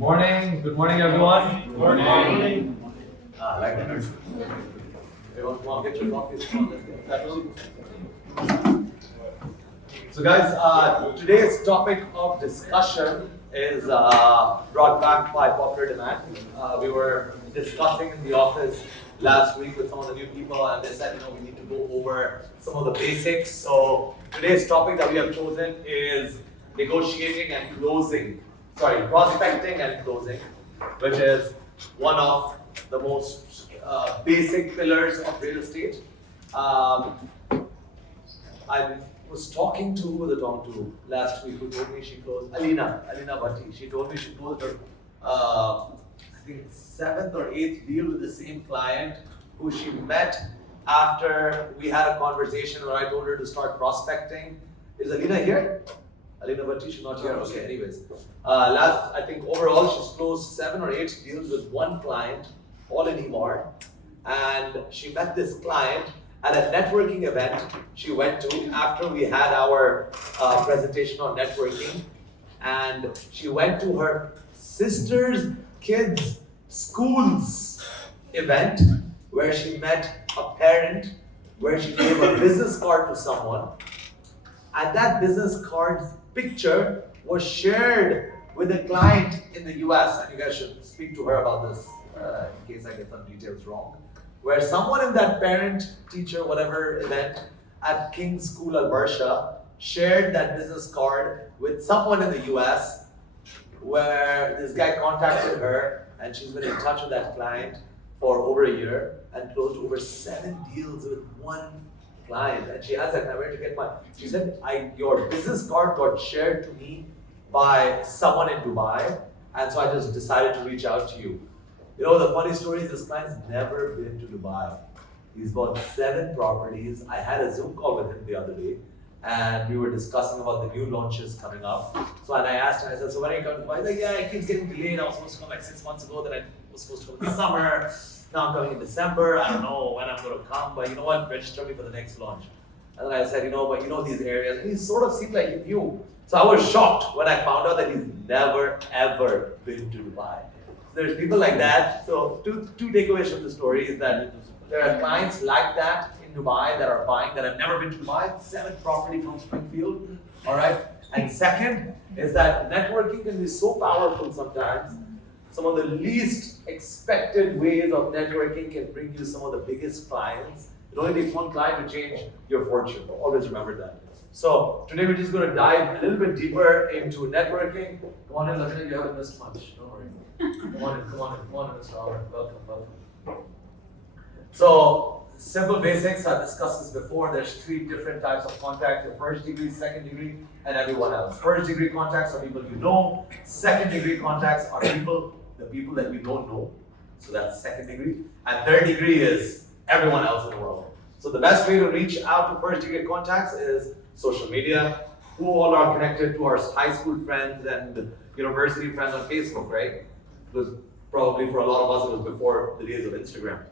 morning. Good morning, everyone. Good morning. I like that. Everyone, come on, get your coffees. So, guys, today's topic of discussion is brought back by popular demand. We were discussing in the office last week with some of the new people, and they said, we need to go over some of the basics. So, today's topic that we have chosen is negotiating and closing. Sorry, prospecting and closing, which is one of the most basic pillars of real estate. I was talking to, who was I talking to last week, who told me she closed, Alina Bhatti. She told me she closed her, I think, 7th or 8th deal with the same client who she met after we had a conversation where I told her to start prospecting. Is Alina here? Alina Bhatti, she's not here. Okay, anyways. I think overall she's closed 7 or 8 deals with one client, all in EMAR. And she met this client at a networking event she went to after we had our presentation on networking. And she went to her sister's kids' school's event where she met a parent, where she gave a business card to someone. And that business card's picture was shared with a client in the US, and you guys should speak to her about this in case I get some details wrong, where someone in that parent, teacher, whatever event at King's School Alberta shared that business card with someone in the US, where this guy contacted her, and she's been in touch with that client for over a year and closed over 7 deals with one client. And she asked that, where to get mine? She said, your business card got shared to me by someone in Dubai, and so I just decided to reach out to you. The funny story is this client's never been to Dubai. He's bought 7 properties. I had a Zoom call with him the other day, and we were discussing about the new launches coming up. And I asked him, I said, so when are you coming to Dubai? He's like, yeah, it keeps getting delayed. I was supposed to come like 6 months ago, then I was supposed to come in the summer. Now I'm coming in December. I don't know when I'm going to come, but you know what? Register me for the next launch. And then I said, but these areas. And he sort of seemed like he knew. So I was shocked when I found out that he's never, ever been to Dubai. There's people like that. So two takeaways from the story is that there are clients like that in Dubai that are buying that have never been to Dubai. 7th property from Springfield. All right. And second is that networking can be so powerful sometimes. Some of the least expected ways of networking can bring you some of the biggest clients. It only takes one client to change your fortune. Always remember that. So today we're just going to dive a little bit deeper into networking. Come on in, Lakshmi, you haven't missed much. Don't worry. Come on in, Mr. Howard. Welcome. So simple basics. I've discussed this before. There's 3 different types of contacts: the 1st degree, 2nd degree, and everyone else. 1st degree contacts are people you know. 2nd degree contacts are the people that you don't know. So that's 2nd degree. And 3rd degree is everyone else in the world. So the best way to reach out to 1st degree contacts is social media. Who all are connected to our high school friends and university friends on Facebook, right? Because probably for a lot of us it was before the days of Instagram.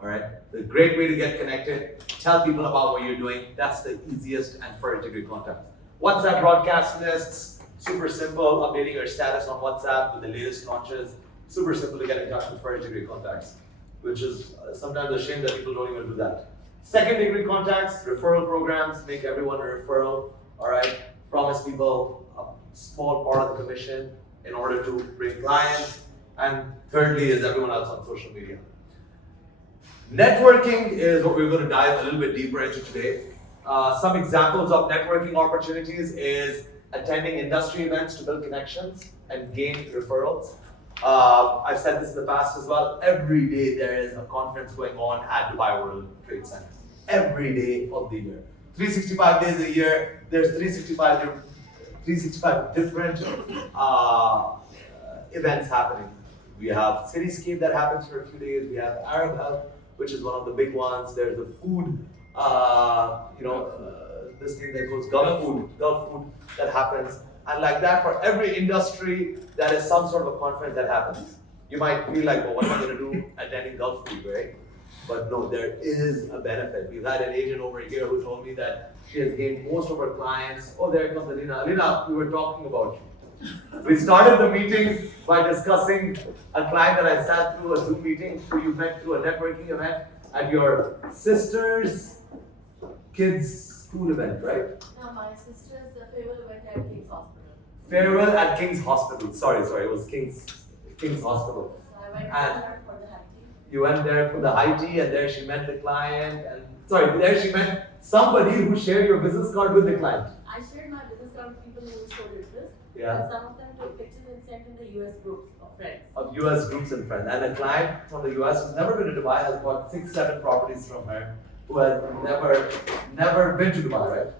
All right, the great way to get connected. Tell people about what you're doing. That's the easiest and 1st degree contact. WhatsApp broadcast lists, super simple. Updating your status on WhatsApp with the latest launches. Super simple to get in touch with 1st degree contacts, which is sometimes a shame that people don't even do that. 2nd degree contacts, referral programs, make everyone a referral. All right, promise people a small part of the commission in order to bring clients. And thirdly is everyone else on social media. Networking is what we're going to dive a little bit deeper into today. Some examples of networking opportunities is attending industry events to build connections and gain referrals. I've said this in the past as well. Every day there is a conference going on at Dubai World Trade Center. Every day of the year. 365 days a year, there's 365 different events happening. We have Cityscape that happens for a few days. We have Arab Health, which is one of the big ones. There's the food, this thing that goes Gulf food that happens. And like that, for every industry, there is some sort of a conference that happens. You might feel like, well, what am I going to do attending Gulf food, right? But no, there is a benefit. We've had an agent over here who told me that she has gained most of her clients. Oh, there comes Alina. Alina, we were talking about you. We started the meeting by discussing a client that I sat through a Zoom meeting who you met through a networking event at your sister's kids' school event, right? No, my sister's farewell event at King's Hospital. Farewell at King's Hospital. Sorry, it was King's Hospital. So I went And there for the high tea. you went there for the high tea, and there she met the client, and there she met somebody who shared your business card with the client. I shared my business card with people who showed interest. Yeah. And some of them took pictures and sent in the US groups of friends. Of US groups and friends. And a client from the US who's never been to Dubai has bought 6-7 properties from her, who has never been to Dubai, right?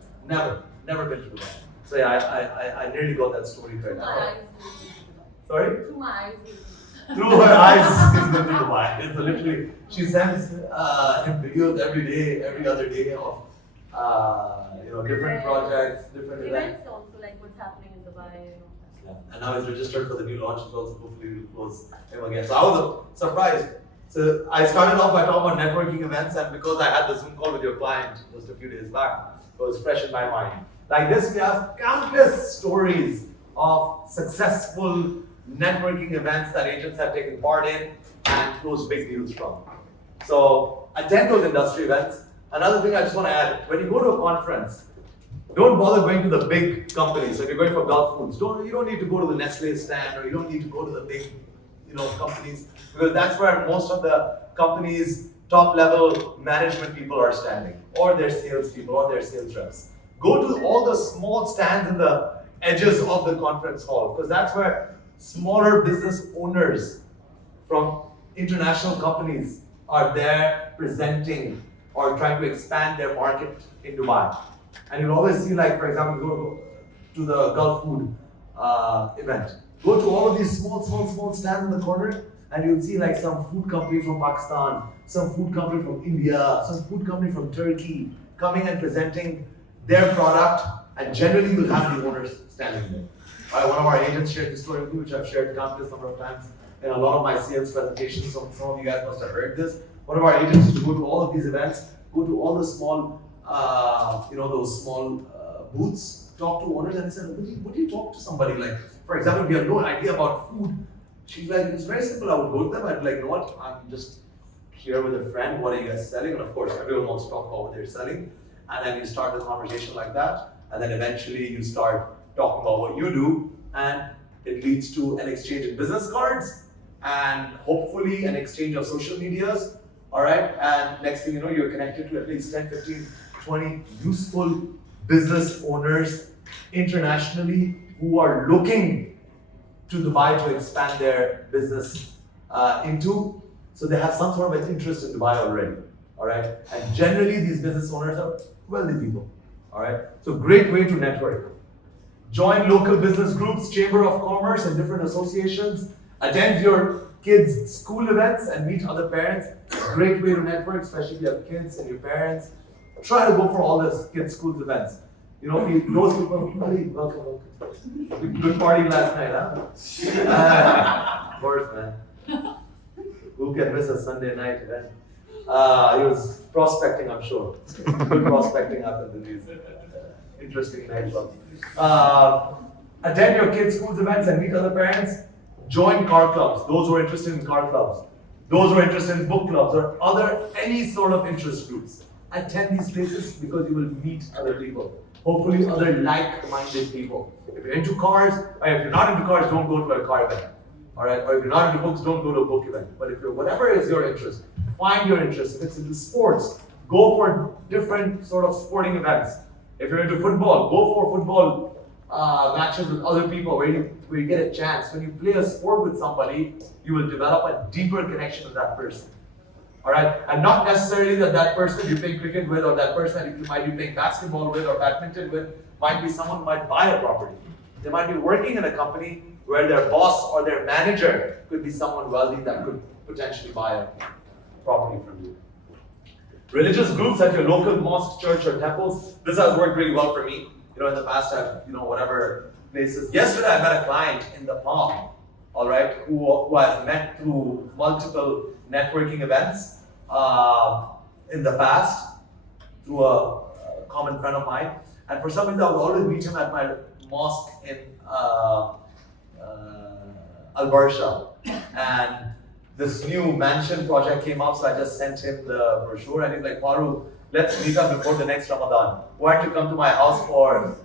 Never been to Dubai. So yeah, I nearly got that story right Through my now. eyes, we went to Dubai. Sorry? Through my eyes, we went to Dubai. Through her eyes, she's been to Dubai. It's literally, she sends him videos every day, every other day of different projects, different events. Events also, like what's happening in Dubai. Yeah. And now he's registered for the new launch, so hopefully we'll close him again. So I was surprised. So I started off by talking about networking events, and because I had the Zoom call with your client just a few days back, it was fresh in my mind. Like this, we have countless stories of successful networking events that agents have taken part in and closed big deals from. So attend those industry events. Another thing I just want to add, when you go to a conference, don't bother going to the big companies. So if you're going for Gulf Foods, you don't need to go to the Nestle stand, or you don't need to go to the big companies, because that's where most of the companies' top level management people are standing, or their sales people, or their sales reps. Go to all the small stands in the edges of the conference hall, because that's where smaller business owners from international companies are there presenting or trying to expand their market in Dubai. And you'll always see, like, for example, go to the Gulf Food event. Go to all of these small stands in the corner, and you'll see like some food company from Pakistan, some food company from India, some food company from Turkey coming and presenting their product, and generally you'll have the owners standing there. One of our agents shared this story with me, which I've shared countless number of times in a lot of my sales presentations, so some of you guys must have heard this. One of our agents used to go to all of these events, go to all the small, those small booths, talk to owners, and he said, would you talk to somebody like, for example, if you have no idea about food, she's like, it's very simple, I would go to them, I'd be like, you know what, I'm just here with a friend, what are you guys selling? And of course, everyone wants to talk about what they're selling, and then you start the conversation like that, and then eventually you start talking about what you do, and it leads to an exchange in business cards, and hopefully an exchange of social medias, all right? And next thing you know, you're connected to at least 10, 15, 20 useful business owners internationally who are looking to Dubai to expand their business into. So they have some sort of an interest in Dubai already, all right? And generally these business owners are wealthy people, all right? So great way to network. Join local business groups, Chamber of Commerce, and different associations. Attend your kids' school events and meet other parents. Great way to network, especially if you have kids and your parents. Try to go for all the kids' school events. Those people, welcome. Good party last night, huh? Of course, man. Who can miss a Sunday night event? He was prospecting, I'm sure. Good prospecting happens in these interesting nightclubs. Attend your kids' school events and meet other parents. Join car clubs, those who are interested in car clubs. Those who are interested in book clubs or any sort of interest groups. Attend these places because you will meet other people. Hopefully other like-minded people. If you're into cars, or if you're not into cars, don't go to a car event. All right? Or if you're not into books, don't go to a book event. But if you're, whatever is your interest, find your interest. If it's into sports, go for different sort of sporting events. If you're into football, go for football matches with other people where you get a chance. When you play a sport with somebody, you will develop a deeper connection with that person. All right, and not necessarily that person you're playing cricket with, or that person you might be playing basketball with or badminton with, might be someone who might buy a property. They might be working in a company where their boss or their manager could be someone wealthy that could potentially buy a property from you. Religious groups at your local mosque, church, or temples. This has worked really well for me. In the past, I've, whatever places. Yesterday, I met a client in the Palm, all right, who I've met through multiple networking events in the past, through a common friend of mine. And for some reason, I would always meet him at my mosque Alberta, and this new mansion project came up, so I just sent him the brochure, and he's like, Faru, let's meet up before the next Ramadan. Why don't you come to my house for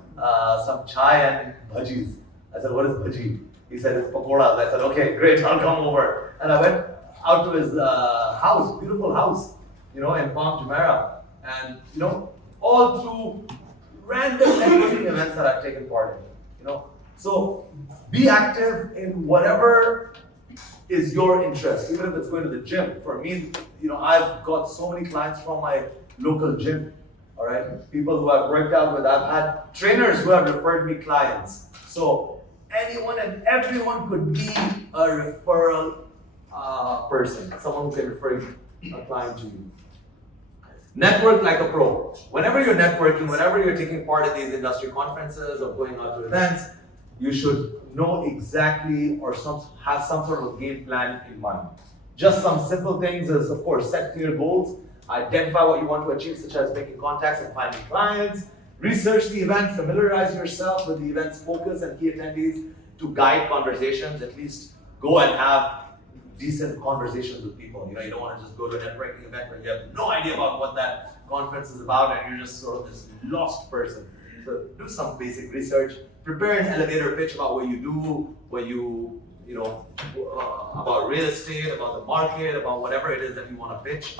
some chai and bhajis? I said, what is bhaji? He said, it's pakoras. I said, okay, great, I'll come over. And I went out to his house, beautiful house, in Palm Jumeirah. And, all through random networking events that I've taken part in, So be active in whatever is your interest, even if it's going to the gym. For me, I've got so many clients from my local gym, all right? People who I've worked out with. I've had trainers who have referred me clients. So anyone and everyone could be a referral person, someone who can refer a client to you. Network like a pro. Whenever you're networking, whenever you're taking part in these industry conferences or going out to events, you should know exactly or have some sort of game plan in mind. Just some simple things is, of course, set clear goals, identify what you want to achieve, such as making contacts and finding clients, research the event, familiarize yourself with the event's focus and key attendees to guide conversations. At least go and have decent conversations with people. You don't want to just go to a networking event where you have no idea about what that conference is about and you're just sort of this lost person. So do some basic research, prepare an elevator pitch about what you do, about real estate, about the market, about whatever it is that you want to pitch.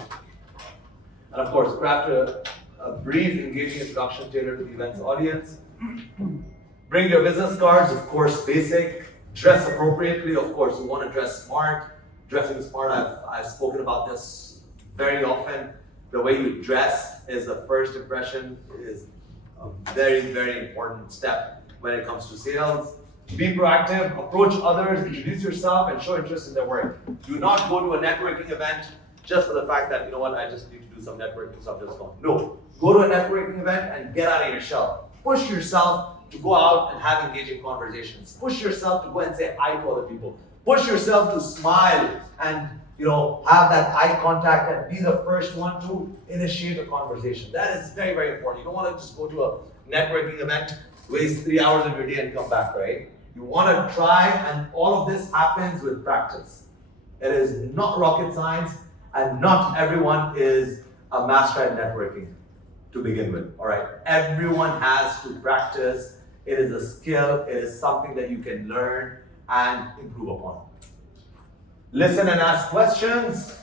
And of course, craft a brief, engaging introduction tailored to the event's audience. Bring your business cards, of course, basic. Dress appropriately, of course, you want to dress smart. Dressing smart, I've spoken about this very often. The way you dress is the first impression, is a very, very important step when it comes to sales. Be proactive, approach others, introduce yourself, and show interest in their work. Do not go to a networking event just for the fact that, I just need to do some networking, so I'm just going. No, go to a networking event and get out of your shell. Push yourself to go out and have engaging conversations. Push yourself to go and say hi to other people. Push yourself to smile and have that eye contact and be the first one to initiate a conversation. That is very, very important. You don't want to just go to a networking event, waste 3 hours of your day and come back, right? You want to try, and all of this happens with practice. It is not rocket science, and not everyone is a master at networking to begin with, all right? Everyone has to practice. It is a skill. It is something that you can learn and improve upon. Listen and ask questions.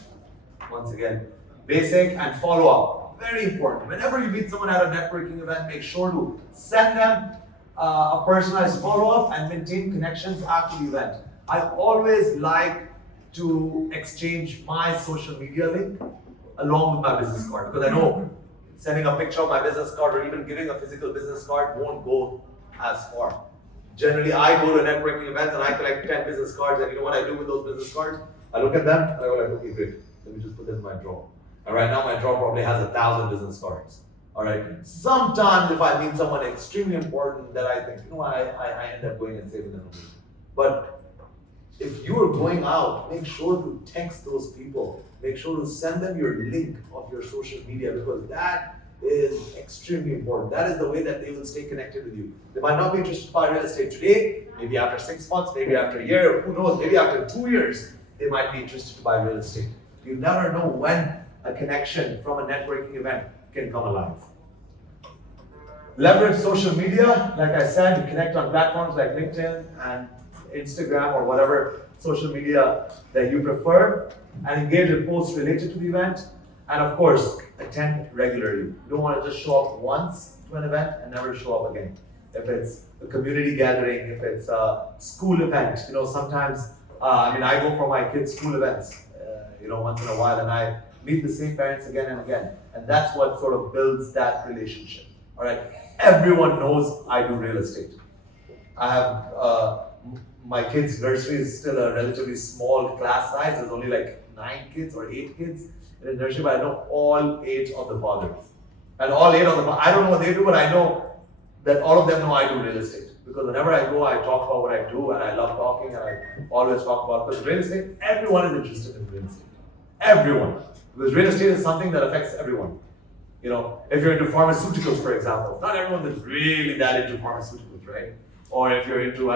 Once again, basic, and follow up. Very important. Whenever you meet someone at a networking event, make sure to send them a personalized follow-up and maintain connections after the event. I always like to exchange my social media link along with my business card, because I know sending a picture of my business card or even giving a physical business card won't go as far. Generally, I go to a networking event and I collect 10 business cards, and you know what I do with those business cards? I look at them and I go like, okay, great, let me just put them in my drawer. And right now my drawer probably has 1,000 business cards. All right. Sometimes if I meet someone extremely important that I think, I end up going and saving them. But if you are going out, make sure to text those people. Make sure to send them your link of your social media, because that is extremely important. That is the way that they will stay connected with you. They might not be interested by real estate today, maybe after 6 months, maybe after a year, who knows, maybe after 2 years, they might be interested to buy real estate. You never know when a connection from a networking event can come alive. Leverage social media. Like I said, you connect on platforms like LinkedIn and Instagram or whatever social media that you prefer, and engage in posts related to the event. And of course, attend regularly. You don't want to just show up once to an event and never show up again. If it's a community gathering, if it's a school event, sometimes, I go for my kids' school events, once in a while, and I meet the same parents again and again. And that's what sort of builds that relationship, all right? Everyone knows I do real estate. I have, my kids' nursery is still a relatively small class size. There's only like 9 kids or 8 kids in the nursery, but I know all 8 of the fathers. And all 8 of them, I don't know what they do, but I know that all of them know I do real estate. Because whenever I go, I talk about what I do, and I love talking, and I always talk about, because real estate, everyone is interested in real estate. Everyone. Because real estate is something that affects everyone. If you're into pharmaceuticals, for example, not everyone is really that into pharmaceuticals, right? Or if you're into,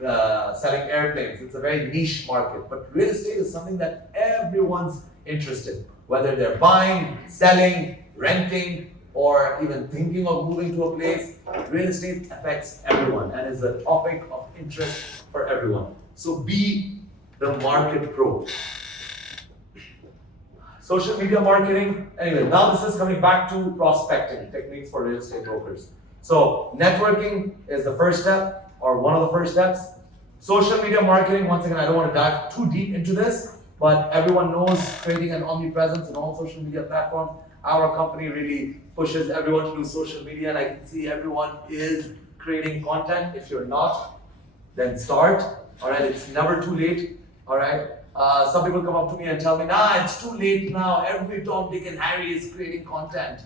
selling airplanes. It's a very niche market. But real estate is something that everyone's interested in. Whether they're buying, selling, renting, or even thinking of moving to a place, real estate affects everyone and is a topic of interest for everyone. So be the market pro. Social media marketing. Anyway, now this is coming back to prospecting techniques for real estate brokers. So networking is the first step, or one of the first steps. Social media marketing, once again, I don't want to dive too deep into this, but everyone knows creating an omnipresence in all social media platforms. Our company really pushes everyone to do social media, and I can see everyone is creating content. If you're not, then start. All right, it's never too late. All right. Some people come up to me and tell me, nah, it's too late now. Every Tom, Dick, and Harry is creating content.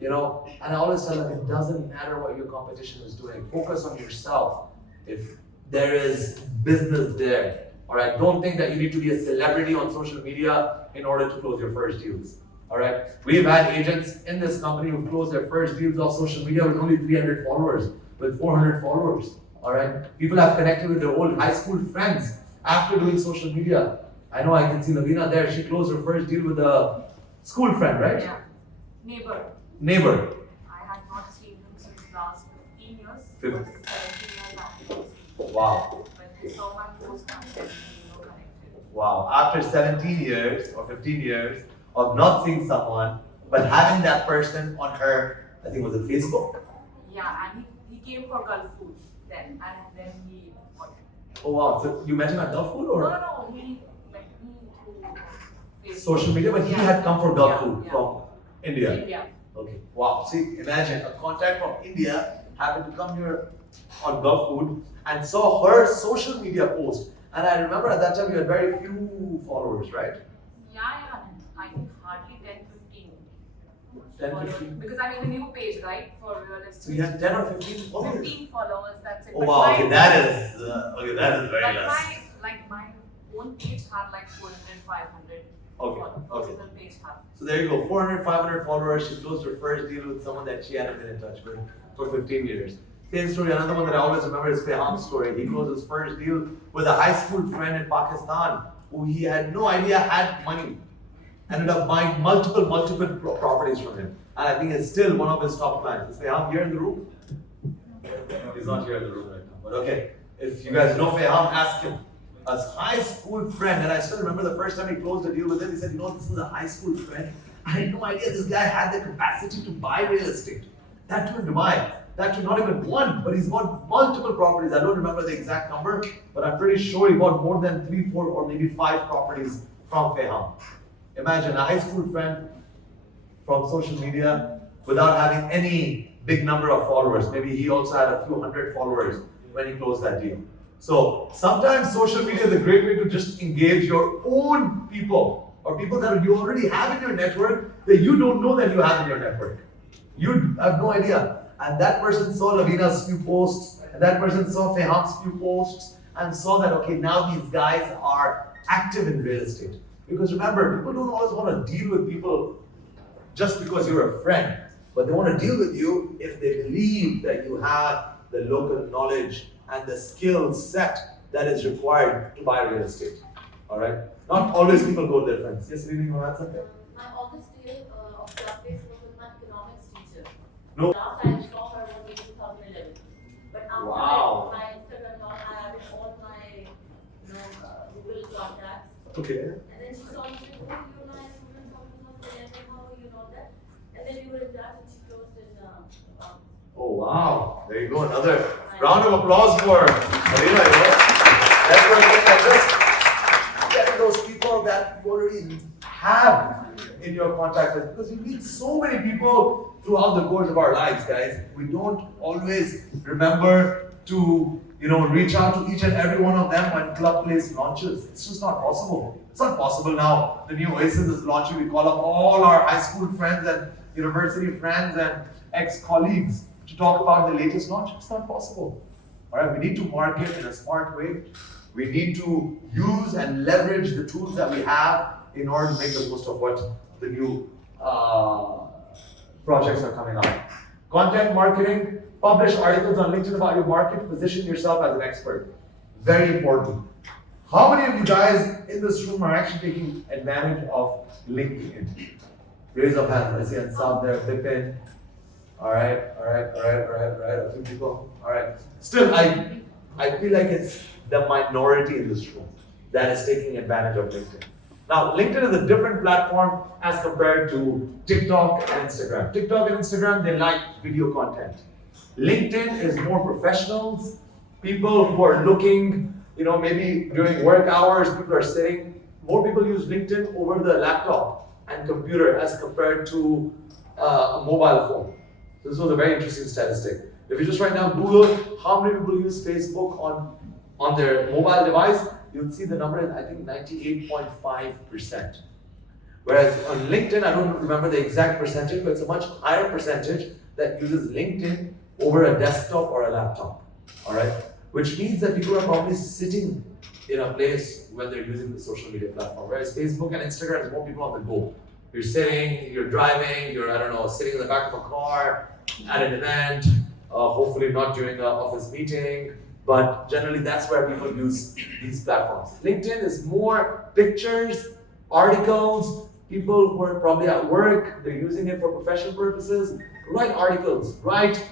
You know, and I always tell them it doesn't matter what your competition is doing. Focus on yourself. If there is business there, all right, don't think that you need to be a celebrity on social media in order to close your first deals. All right, we've had agents in this company who closed their first deals off social media with only 300 followers, with 400 followers. All right, people have connected with their old high school friends after doing social media. I know I can see Lavina there. She closed her first deal with a school friend, right? Yeah. Neighbor. I had not seen him since last 15 years. 15. 17 years after those. Wow. But he saw my post and said, connected. Wow. After 17 years or 15 years of not seeing someone, but having that person on her, I think was it Facebook? Yeah, and he came for Gulf food then, and then he got it. Oh wow. So you met him at Gulf Food or No, he met me through Facebook. social media, but he had come for Gulf Food from India. India. Okay. Wow. See, imagine a contact from India happened to come here on Gulf Food and saw her social media post. And I remember at that time you had very few followers, right? Yeah, I think hardly 10, 15. 10, 15. Because I mean the new page, right, for real estate. So you had 10 or 15 followers? 15 followers, that's it. Oh But wow, my- okay, that is very But less. my own page had like 400, 500. Okay, Personal page had. So there you go, 400, 500 followers. She closed her first deal with someone that she hadn't been in touch with for 15 years. Same story, another one that I always remember is Feham's story. He closed his first deal with a high school friend in Pakistan who he had no idea had money. Ended up buying multiple properties from him. And I think it's still one of his top clients. Is Feham here in the room? He's not here in the room right now. But okay, if you guys know Feham, ask him. A high school friend, and I still remember the first time he closed a deal with him, he said, you know, this is a high school friend. I had no idea this guy had the capacity to buy real estate. That too in Dubai. That too not even one, but he's bought multiple properties. I don't remember the exact number, but I'm pretty sure he bought more than 3, 4, or maybe 5 properties from Feham. Imagine a high school friend from social media without having any big number of followers. Maybe he also had a few hundred followers when he closed that deal. So sometimes social media is a great way to just engage your own people or people that you already have in your network that you don't know that you have in your network. You have no idea. And that person saw Lavina's few posts, and that person saw Feham's few posts, and saw that, okay, now these guys are active in real estate. Because remember, people don't always want to deal with people just because you're a friend, but they want to deal with you if they believe that you have the local knowledge and the skill set that is required to buy real estate. All right? Not always people go with their friends. Yes, Rini, you want to add something? My August deal of club-based was with my economics teacher. No. Last I saw her was in 2011. But after Wow. my Instagram account, I added all my Google contacts. Okay. And then she saw me and said, oh, you're nice, student from 2011, how are you and all that. And then we were in that and she closed in Oh wow, there you go, another round of applause for Marina. Networking and just getting those people that you already have in your contact list, because you meet so many people throughout the course of our lives, guys. We don't always remember to reach out to each and every one of them when Club Place launches. It's just not possible. It's not possible now. The new Oasis is launching. We call up all our high school friends and university friends and ex-colleagues to talk about the latest launch. It's not possible. All right, we need to market in a smart way. We need to use and leverage the tools that we have in order to make the most of what the new projects are coming out. Content marketing, publish articles on LinkedIn about your market, position yourself as an expert. very important. How many of you guys in this room are actually taking advantage of LinkedIn? Raise of hands. I see on top there, Bipin. All right. A few people. All right. Still, I feel like it's the minority in this room that is taking advantage of LinkedIn. Now, LinkedIn is a different platform as compared to TikTok and Instagram. TikTok and Instagram, they like video content. LinkedIn is more professionals, people who are looking, maybe during work hours, people are sitting. More people use LinkedIn over the laptop and computer as compared to a mobile phone. This was a very interesting statistic. If you just right now Google how many people use Facebook on their mobile device, you'll see the number is I think 98.5%. Whereas on LinkedIn, I don't remember the exact percentage, but it's a much higher percentage that uses LinkedIn over a desktop or a laptop. All right, which means that people are probably sitting in a place when they're using the social media platform. Whereas Facebook and Instagram is more people on the go. You're sitting, you're driving, you're sitting in the back of a car at an event, hopefully not during an office meeting, but generally that's where people use these platforms. LinkedIn is more pictures, articles, people who are probably at work, they're using it for professional purposes, write articles, write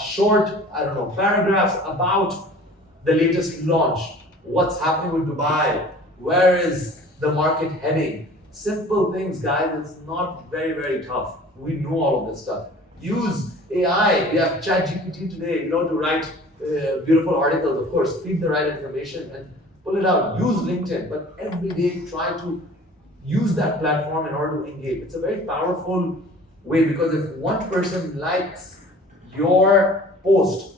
short, paragraphs about the latest launch, what's happening with Dubai, where is the market heading. Simple things, guys, it's not very, very tough. We know all of this stuff. Use AI, we have ChatGPT today, to write beautiful articles, of course, feed the right information and pull it out. Use LinkedIn, but every day try to use that platform in order to engage. It's a very powerful way because if one person likes your post,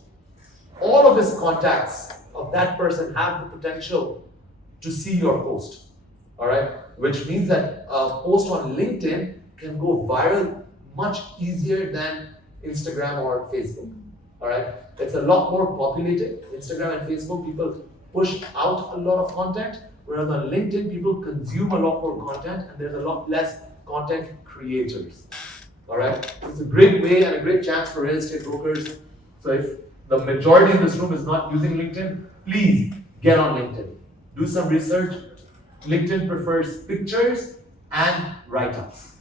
all of his contacts of that person have the potential to see your post, all right? Which means that a post on LinkedIn can go viral much easier than Instagram or Facebook, all right? It's a lot more populated. Instagram and Facebook, people push out a lot of content, whereas on LinkedIn, people consume a lot more content and there's a lot less content creators, all right? It's a great way and a great chance for real estate brokers. So if the majority in this room is not using LinkedIn, please get on LinkedIn. Do some research. LinkedIn prefers pictures and write-ups.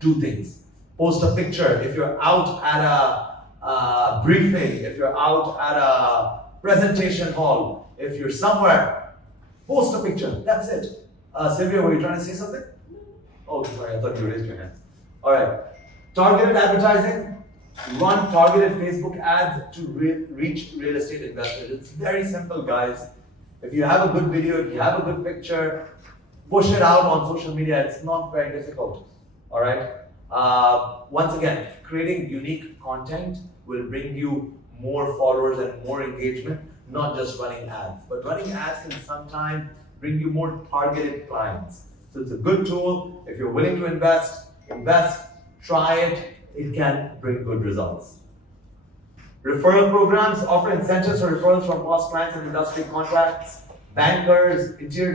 Two things. Post a picture if you're out at a briefing, if you're out at a presentation hall, if you're somewhere, post a picture. That's it. Sylvia, were you trying to say something? Oh, sorry, I thought you raised your hand. All right. Targeted advertising. Run targeted Facebook ads to reach real estate investors. It's very simple, guys. If you have a good video, if you have a good picture, push it out on social media. It's not very difficult. All right. Once again, creating unique content will bring you more followers and more engagement, not just running ads. But running ads can sometimes bring you more targeted clients. So it's a good tool. If you're willing to invest, try it. It can bring good results. Referral programs offer incentives for referrals from past clients and industry contacts, bankers, interior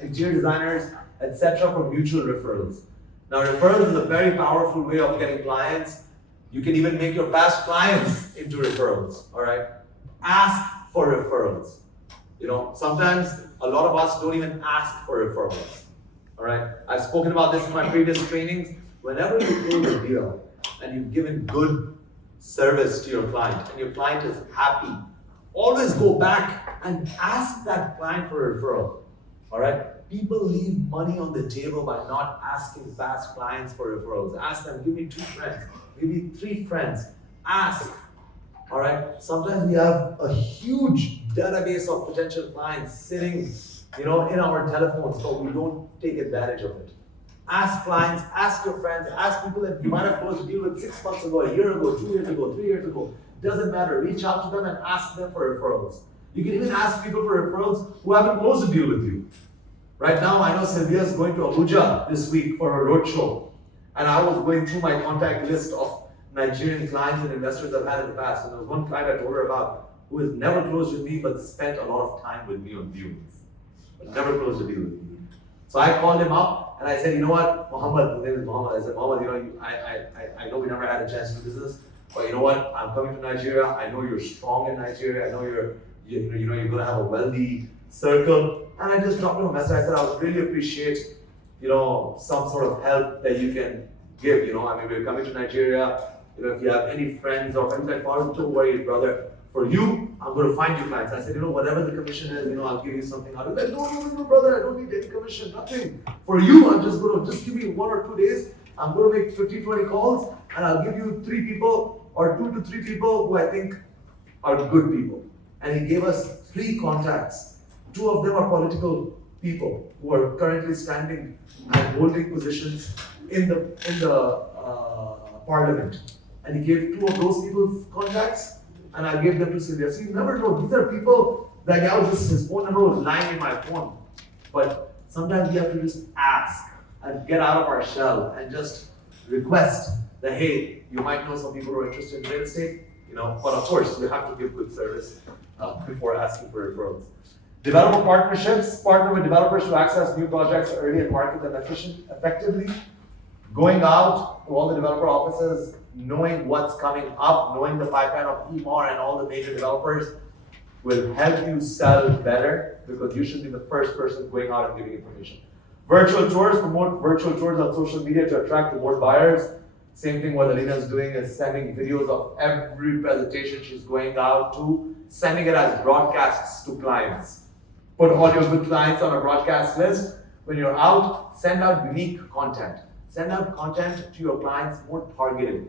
designers, etc. for mutual referrals. Now, referrals is a very powerful way of getting clients. You can even make your past clients into referrals, all right? Ask for referrals. Sometimes a lot of us don't even ask for referrals, all right? I've spoken about this in my previous trainings. Whenever you close a deal and you've given good service to your client and your client is happy, always go back and ask that client for a referral, all right? People leave money on the table by not asking past clients for referrals. Ask them, give me 2 friends, give me 3 friends. Ask, all right? Sometimes we have a huge database of potential clients sitting, in our telephones, but we don't take advantage of it. Ask clients, ask your friends, ask people that you might have closed a deal with 6 months ago, a year ago, 2 years ago, 3 years ago. Doesn't matter. Reach out to them and ask them for referrals. You can even ask people for referrals who haven't closed a deal with you. Right now, I know Sylvia is going to Abuja this week for a roadshow. And I was going through my contact list of Nigerian clients and investors I've had in the past. And there was one client I told her about who has never closed with me but spent a lot of time with me on viewings. But never closed a deal with me. So I called him up and I said, you know what, Muhammad, his name is Muhammad. I said, Muhammad, I know we never had a chance to do business, but you know what, I'm coming to Nigeria. I know you're strong in Nigeria. I know you're you're gonna have a wealthy circle. And I just dropped him a message. I said I would really appreciate, some sort of help that you can give. I mean, we're coming to Nigeria. If you have any friends or friends like, don't worry, brother. For you, I'm going to find you clients. I said, whatever the commission is, I'll give you something out of it. No, brother, I don't need any commission, nothing. For you, I'm just going to, just give me 1 or 2 days. I'm going to make 15, 20 calls, and I'll give you 3 people or 2 to 3 people who I think are good people. And he gave us 3 contacts. 2 of them are political people who are currently standing and holding positions in the parliament. And he gave 2 of those people's contacts. And I gave them to Sylvia. So you never know. These are people that his phone number was lying in my phone. But sometimes we have to just ask and get out of our shell and just request that, hey, you might know some people who are interested in real estate, but of course you have to give good service before asking for referrals. Developer partnerships, partner with developers to access new projects early and market them effectively. Going out to all the developer offices, knowing what's coming up, knowing the pipeline of EMAR and all the major developers will help you sell better because you should be the first person going out and giving information. Virtual tours, promote virtual tours on social media to attract more buyers. Same thing what Alina is doing is sending videos of every presentation she's going out to, sending it as broadcasts to clients. Put all your good clients on a broadcast list. When you're out, send out unique content. Send out content to your clients more targeted.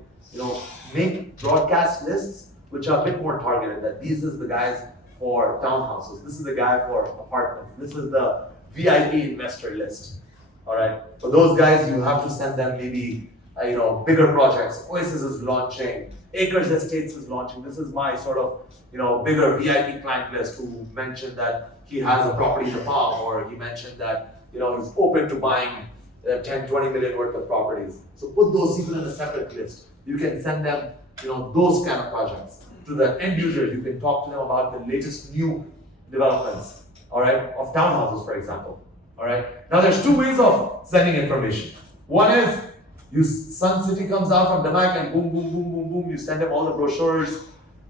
Make broadcast lists which are a bit more targeted. That these is the guys for townhouses. This is the guy for apartments. This is the VIP investor list. All right. For those guys, you have to send them maybe bigger projects. Oasis is launching. Acres Estates is launching. This is my sort of bigger VIP client list who mentioned that he has a property in the Palm, or he mentioned that he's open to buying 10, 20 million worth of properties. So put those people in a separate list. You can send them, those kind of projects. To the end users, you can talk to them about the latest new developments, all right, of townhouses, for example, all right. Now there's 2 ways of sending information. One is, Sun City comes out from Damak and boom, boom, boom, boom, boom, you send them all the brochures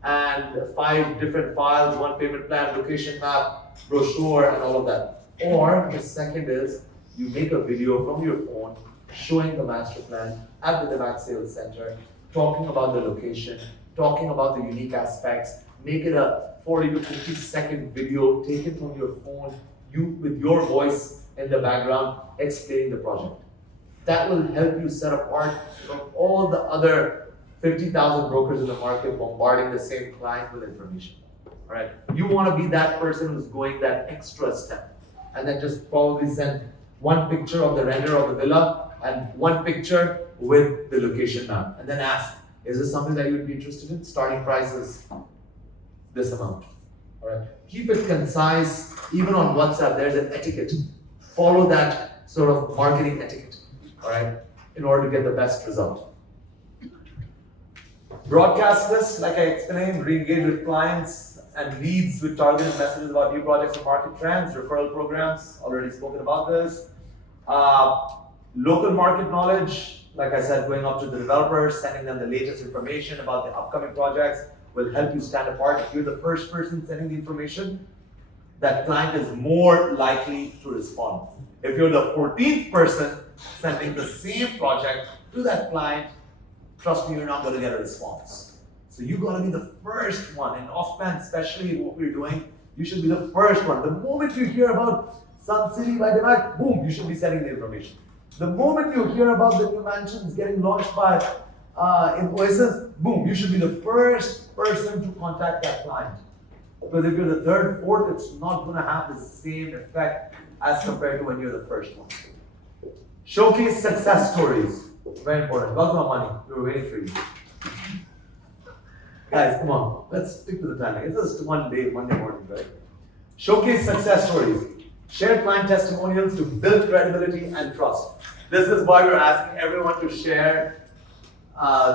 and 5 different files, 1 payment plan, location map, brochure, and all of that. Or the second is, you make a video from your phone showing the master plan at the Damak Sales Center, talking about the location, talking about the unique aspects, make it a 40 to 50 second video taken from your phone, you with your voice in the background explaining the project. That will help you set apart from all the other 50,000 brokers in the market bombarding the same client with information. All right, you want to be that person who's going that extra step, and then just probably send 1 picture of the render of the villa and 1 picture with the location map, and then ask, is this something that you would be interested in? Starting price is this amount. All right. Keep it concise. Even on WhatsApp, there's an etiquette. Follow that sort of marketing etiquette. All right, in order to get the best result. Broadcast lists, like I explained, re-engage with clients and leads with targeted messages about new projects and market trends. Referral programs, already spoken about this. Local market knowledge, like I said, going up to the developers, sending them the latest information about the upcoming projects will help you stand apart. If you're the first person sending the information, that client is more likely to respond. If you're the 14th person sending the same project to that client, trust me, you're not going to get a response. So you got to be the first one. And off-plan, especially what we're doing, you should be the first one. The moment you hear about Sun City by Damak, boom, you should be sending the information. The moment you hear about the new mansions getting launched by in Oasis, boom, you should be the first person to contact that client. Because if you're the third, fourth, it's not going to have the same effect as compared to when you're the first one. Showcase success stories. Very important. Welcome, Amani. We were waiting for you. Guys, come on. Let's stick to the timing. It's just one day, Monday morning, right? Showcase success stories. Share client testimonials to build credibility and trust. This is why we're asking everyone to share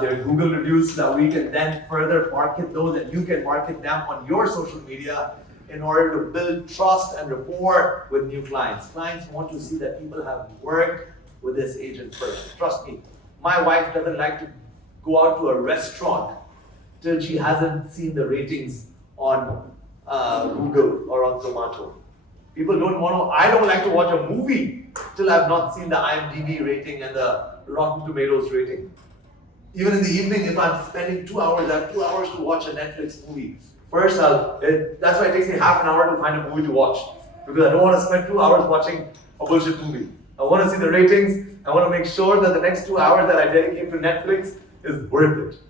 their Google reviews so that we can then further market those and you can market them on your social media in order to build trust and rapport with new clients. Clients want to see that people have worked with this agent first. Trust me, my wife doesn't like to go out to a restaurant till she hasn't seen the ratings on Google or on Zomato. People don't want to, I don't like to watch a movie till I've not seen the IMDb rating and the Rotten Tomatoes rating. Even in the evening, if I'm spending 2 hours, I have 2 hours to watch a Netflix movie. First, that's why it takes me half an hour to find a movie to watch. Because I don't want to spend 2 hours watching a bullshit movie. I want to see the ratings. I want to make sure that the next 2 hours that I dedicate to Netflix is worth it.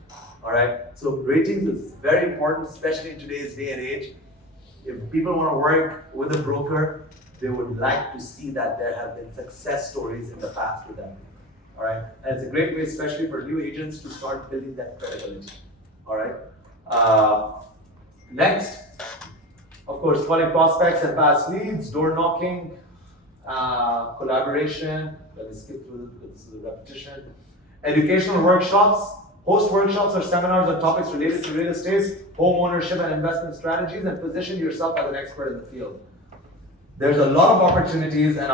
Alright? So ratings is very important, especially in today's day and age. If people want to work with a broker, they would like to see that there have been success stories in the past with them. Alright? And it's a great way, especially for new agents, to start building that credibility. Alright? Next, of course, calling prospects and past leads, door knocking, collaboration. Let me skip through this because this is a repetition. Educational workshops. Host workshops or seminars on topics related to real estate, home ownership and investment strategies, and position yourself as an expert in the field. There's a lot of opportunities, and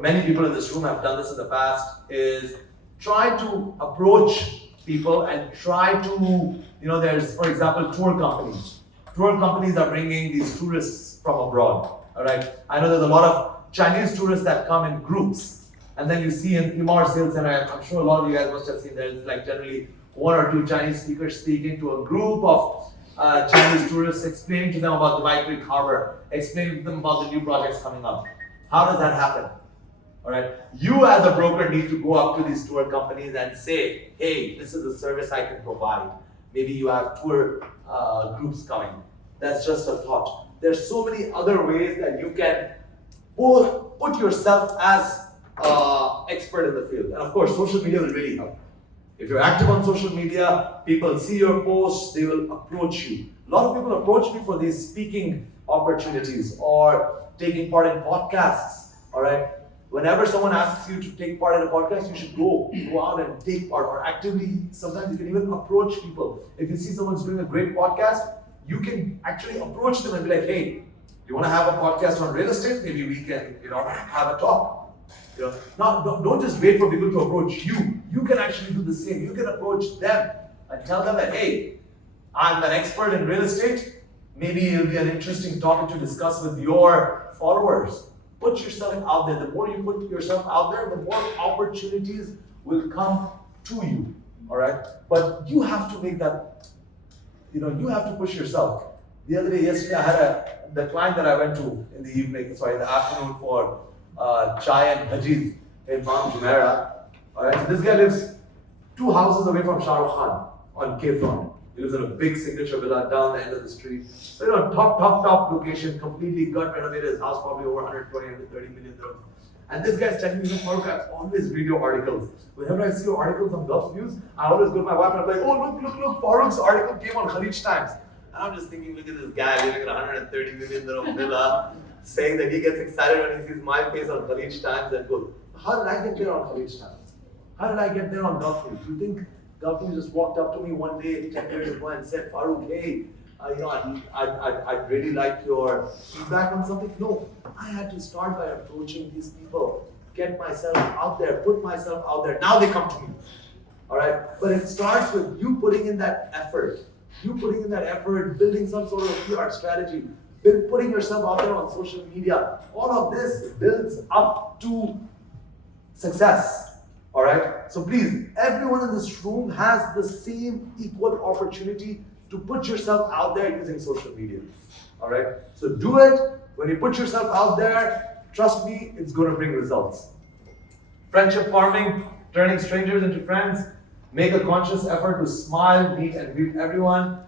many people in this room have done this in the past, is try to approach people and try to, there's, for example, tour companies. Tour companies are bringing these tourists from abroad, all right? I know there's a lot of Chinese tourists that come in groups, and then you see in Emaar Sales Center, I'm sure a lot of you guys must have seen, there's like generally 1 or 2 Chinese speakers speaking to a group of Chinese tourists, explaining to them about the White Creek Harbor, explaining to them about the new projects coming up. How does that happen? All right, you as a broker need to go up to these tour companies and say, hey, this is a service I can provide. Maybe you have tour groups coming. That's just a thought. There's so many other ways that you can put yourself as expert in the field. And of course, social media will really help. If you're active on social media, people see your posts, they will approach you. A lot of people approach me for these speaking opportunities or taking part in podcasts, all right? Whenever someone asks you to take part in a podcast, you should go out and take part, or actively, sometimes you can even approach people. If you see someone's doing a great podcast, you can actually approach them and be like, hey, you want to have a podcast on real estate? Maybe we can, have a talk. Don't just wait for people to approach you. You can actually do the same. You can approach them and tell them that, hey, I'm an expert in real estate. Maybe it'll be an interesting topic to discuss with your followers. Put yourself out there. The more you put yourself out there, the more opportunities will come to you. All right? But you have to make that, you have to push yourself. The other day, yesterday, I had the client that I went to in the evening, in the afternoon for chai and bhajis in Mount Jumeirah. Alright, so this guy lives 2 houses away from Shah Rukh Khan on Cape Town. He lives in a big signature villa down the end of the street. So, top location, completely gut renovated his house, probably over 120, 130 million dirhams. And this guy's telling me, Farooq, I always read your articles. Whenever I see your articles on Gulf News, I always go to my wife and I'm like, oh, look, Farooq's article came on Khalij Times. And I'm just thinking, look at this guy living in a 130 million dirham villa, saying that he gets excited when he sees my face on Khalij Times and goes, how did I get there on Khalij Times? How did I get there on Gulf News? Do you think Gulf News just walked up to me one day 10 years ago and said, Farooq, hey, I'd really like your feedback on something? No, I had to start by approaching these people, get myself out there, put myself out there. Now they come to me, all right? But it starts with you putting in that effort. Building some sort of PR strategy, putting yourself out there on social media. All of this builds up to success. All right? So please, everyone in this room has the same equal opportunity to put yourself out there using social media. All right? So do it. When you put yourself out there, trust me, it's going to bring results. Friendship farming, turning strangers into friends. Make a conscious effort to smile, meet, and greet everyone.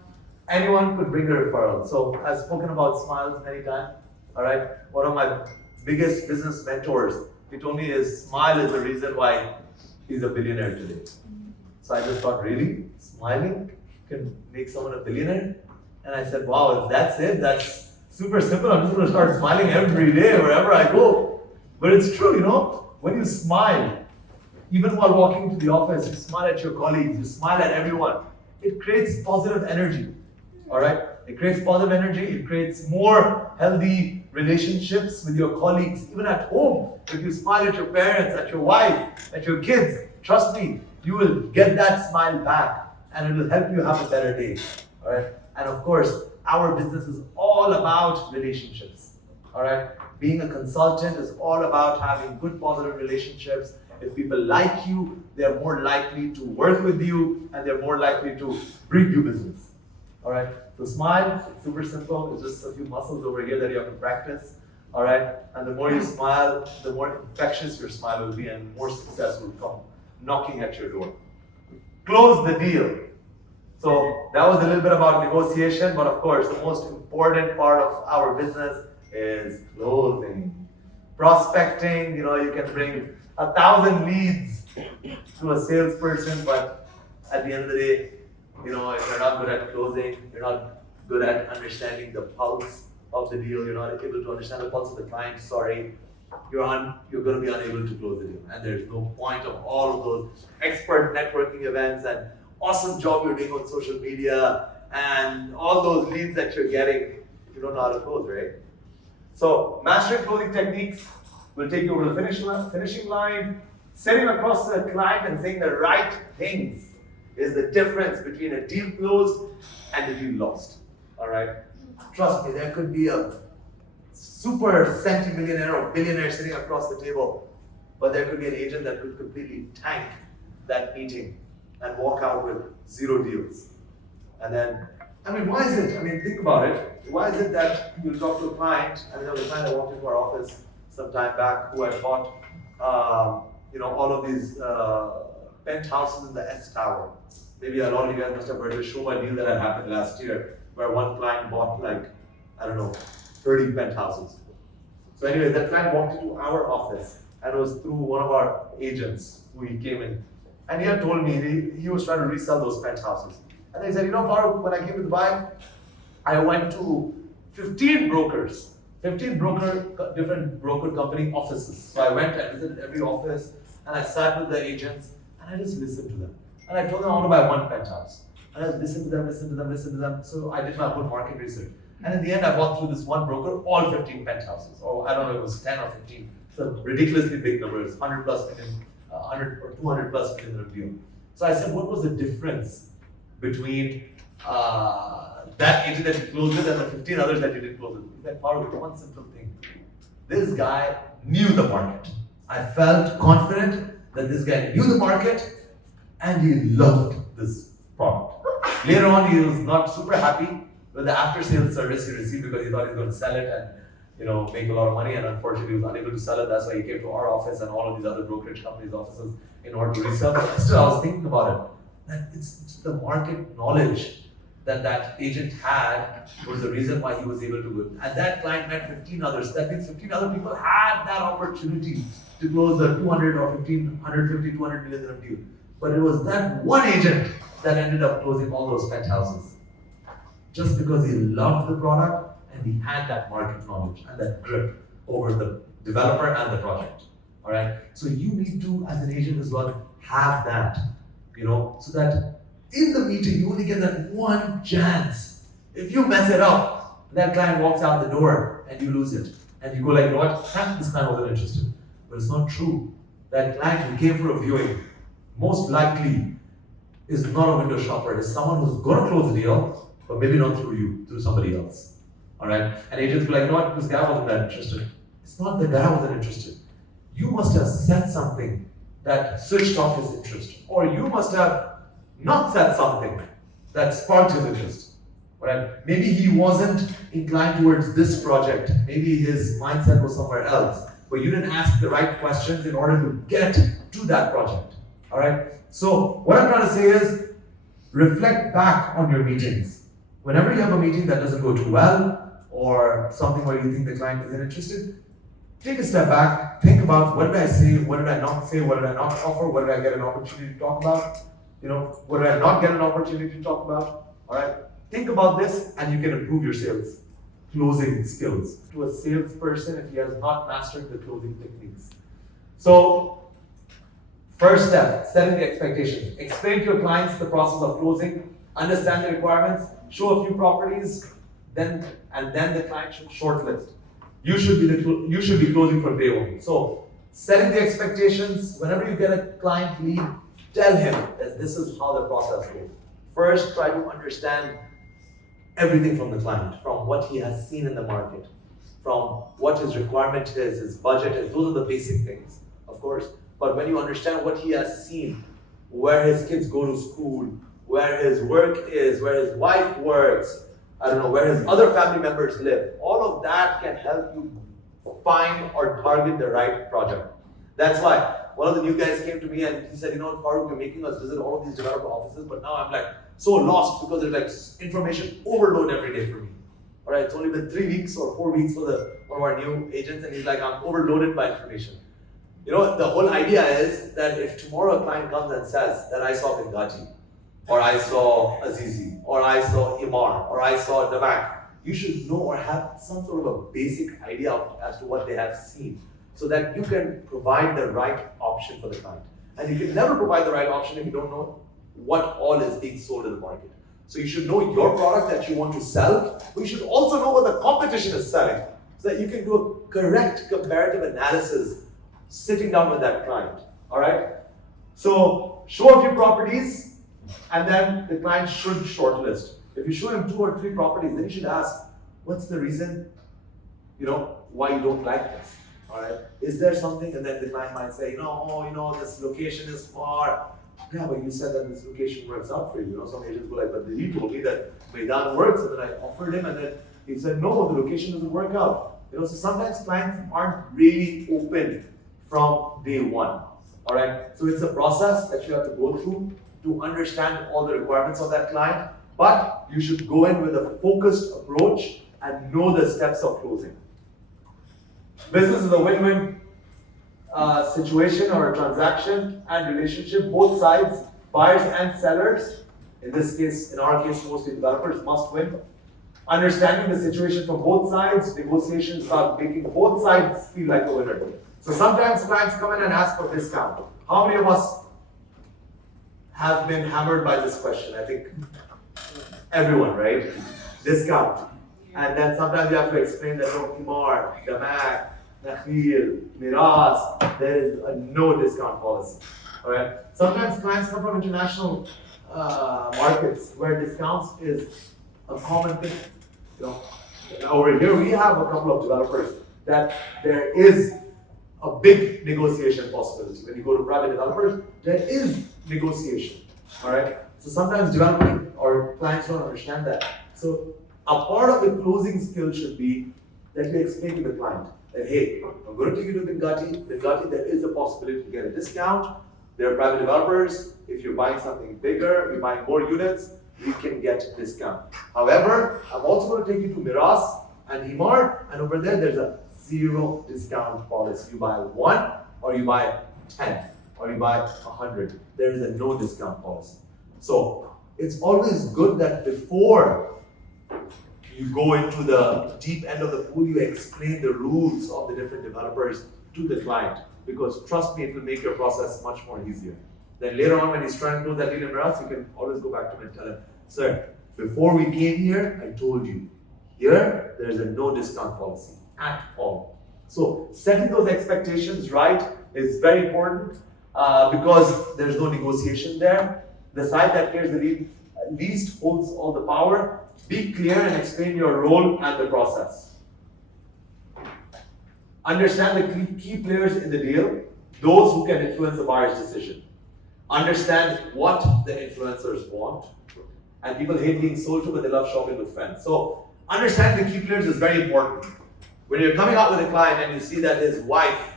Anyone could bring a referral. So I've spoken about smiles many times. All right? One of my biggest business mentors, he told me his smile is the reason why he's a billionaire today. So I just thought, really? Smiling can make someone a billionaire? And I said, wow, if that's it, that's super simple. I'm just going to start smiling every day wherever I go. But it's true, when you smile, even while walking to the office, you smile at your colleagues, you smile at everyone. It creates positive energy, all right? It creates positive energy. It creates more healthy relationships with your colleagues. Even at home, if you smile at your parents, at your wife, at your kids, trust me, you will get that smile back and it will help you have a better day, all right? And of course, our business is all all about relationships. All right? Being a consultant is all about having good positive relationships. If people like you, they're more likely to work with you and they're more likely to bring you business. All right? So smile, it's super simple. It's just a few muscles over here that you have to practice. All right? And the more you smile, the more infectious your smile will be and more success will come knocking at your door. Close the deal. So that was a little bit about negotiation, but of course, the most important part of our business is closing. Prospecting, you can bring 1,000 leads to a salesperson, but at the end of the day, if you're not good at closing, you're not good at understanding the pulse of the deal, you're not able to understand the pulse of the client, you're going to be unable to close the deal. And there's no point of all of those expert networking events and awesome job you're doing on social media and all those leads that you're getting if you don't know how to close, right? So mastering closing techniques will take you over the finishing line. Sitting across the client and saying the right things is the difference between a deal closed and a deal lost. All right? Trust me, there could be a super centimillionaire or billionaire sitting across the table, but there could be an agent that could completely tank that meeting and walk out with 0 deals. And then, why is it? Think about it. Why is it that you talk to a client, and there was a client that walked into our office some time back who had bought, all of these penthouses in the S Tower. Maybe a lot of you guys must have heard the Shoma deal that had happened last year, where one client bought 30 penthouses. So anyway, that client walked into our office, and it was through one of our agents who he came in. And he had told me he was trying to resell those penthouses. And he said, Farooq, when I came to Dubai, I went to 15 different broker company offices. So I went and visited every office, and I sat with the agents, and I just listened to them. And I told them I want to buy one penthouse. And I listened to them. So I did my whole market research. And in the end, I bought through this one broker all 15 penthouses. Or I don't know, it was 10 or 15. So ridiculously big numbers, 100 plus million, 100 or 200 plus million deal. So I said, what was the difference between that agent that you closed with and the 15 others that you didn't close with? He said, Farooq, one simple thing. This guy knew the market. I felt confident that this guy knew the market and he loved this product. Later on, he was not super happy with the after-sales service he received because he thought he was going to sell it and make a lot of money, and unfortunately he was unable to sell it. That's why he came to our office and all of these other brokerage companies' offices in order to resell. But still, I was thinking about it. That it's the market knowledge that agent had was the reason why he was able to win. And that client met 15 others. That means 15 other people had that opportunity to close the 200 or 15, 150, 200 million deal. But it was that one agent that ended up closing all those penthouses. Just because he loved the product and he had that market knowledge and that grip over the developer and the project. All right. So you need to, as an agent as well, have that, so that in the meeting you only get that one chance. If you mess it up, that client walks out the door and you lose it. And you go like, this client wasn't interested. But it's not true. That client who came for a viewing, most likely is not a window shopper. It's someone who's going to close the deal, but maybe not through you, through somebody else. All right? And agents be like, this guy wasn't that interested. It's not the guy wasn't interested. You must have said something that switched off his interest. Or you must have not said something that sparked his interest. All right? Maybe he wasn't inclined towards this project. Maybe his mindset was somewhere else. But you didn't ask the right questions in order to get to that project. All right? So what I'm trying to say is, reflect back on your meetings. Whenever you have a meeting that doesn't go too well, or something where you think the client isn't interested, take a step back, think about what did I say, what did I not say, what did I not offer, what did I get an opportunity to talk about, what did I not get an opportunity to talk about, all right? Think about this and you can improve your sales, closing skills. To a salesperson, if he has not mastered the closing techniques. So, first step, setting the expectations. Explain to your clients the process of closing, understand the requirements, show a few properties, then the client should shortlist. You should be closing from day one. So, setting the expectations. Whenever you get a client lead, tell him that this is how the process goes. First, try to understand everything from the client, from what he has seen in the market, from what his requirement is, his budget is. Those are the basic things, of course. But when you understand what he has seen, where his kids go to school, where his work is, where his wife works, I don't know, where his other family members live, all of that can help you find or target the right project. That's why one of the new guys came to me and he said, you know, Farooq, you're making us visit all of these developer offices, but now I'm like so lost because there's like information overload every day for me. All right, it's only been 3 weeks or 4 weeks for one of our new agents, and he's like, I'm overloaded by information. You know, the whole idea is that if tomorrow a client comes and says that I saw Benghazi, or I saw Azizi, or I saw Imar, or I saw Damak, you should know or have some sort of a basic idea as to what they have seen, so that you can provide the right option for the client. And you can never provide the right option if you don't know what all is being sold in the market. So you should know your product that you want to sell, but you should also know what the competition is selling, so that you can do a correct comparative analysis sitting down with that client. All right? So show a few properties, and then the client should shortlist. If you show him 2 or 3 properties, then you should ask, what's the reason, you know, why you don't like this? All right? Is there something? And then the client might say, this location is far. Yeah, but you said that this location works out for you. You know, some agents go like, but he told me that Maidan works, and then I offered him, and then he said, no, the location doesn't work out. You know, so sometimes clients aren't really open from day one. All right? So it's a process that you have to go through to understand all the requirements of that client, but you should go in with a focused approach and know the steps of closing. Business is a win-win situation or a transaction and relationship. Both sides, buyers and sellers, in this case, in our case, mostly developers, must win. Understanding the situation from both sides, negotiations start making both sides feel like a winner. So sometimes clients come in and ask for discount. How many of us have been hammered by this question? I think everyone, right? Discount. And then sometimes you have to explain that Imar, Damak, Nakhil, Miras, there is a no discount policy. All right. Sometimes clients come from international markets where discounts is a common thing. You know, over here we have a couple of developers that there is a big negotiation possibility. When you go to private developers, there is negotiation. All right. So sometimes development or clients don't understand that. So a part of the closing skill should be that you explain to the client that, hey, I'm going to take you to Benghazi. Benghazi, there is a possibility to get a discount. There are private developers. If you're buying something bigger, you're buying more units, we can get a discount. However, I'm also going to take you to Miras and Imar, and over there, there's a 0 discount policy. You buy 1, or you buy 10, or you buy 100. There is a no discount policy. So it's always good that before you go into the deep end of the pool, you explain the rules of the different developers to the client, because trust me, it will make your process much more easier. Then later on, when he's trying to close that deal in Miras, you can always go back to him and tell him, sir, before we came here, I told you, here, there is a no discount policy at all. So setting those expectations right is very important because there's no negotiation there. The side that clears the least holds all the power. Be clear and explain your role and the process. Understand the key players in the deal, those who can influence the buyer's decision. Understand what the influencers want. And people hate being sold to, but they love shopping with friends. So understanding the key players is very important. When you're coming out with a client and you see that his wife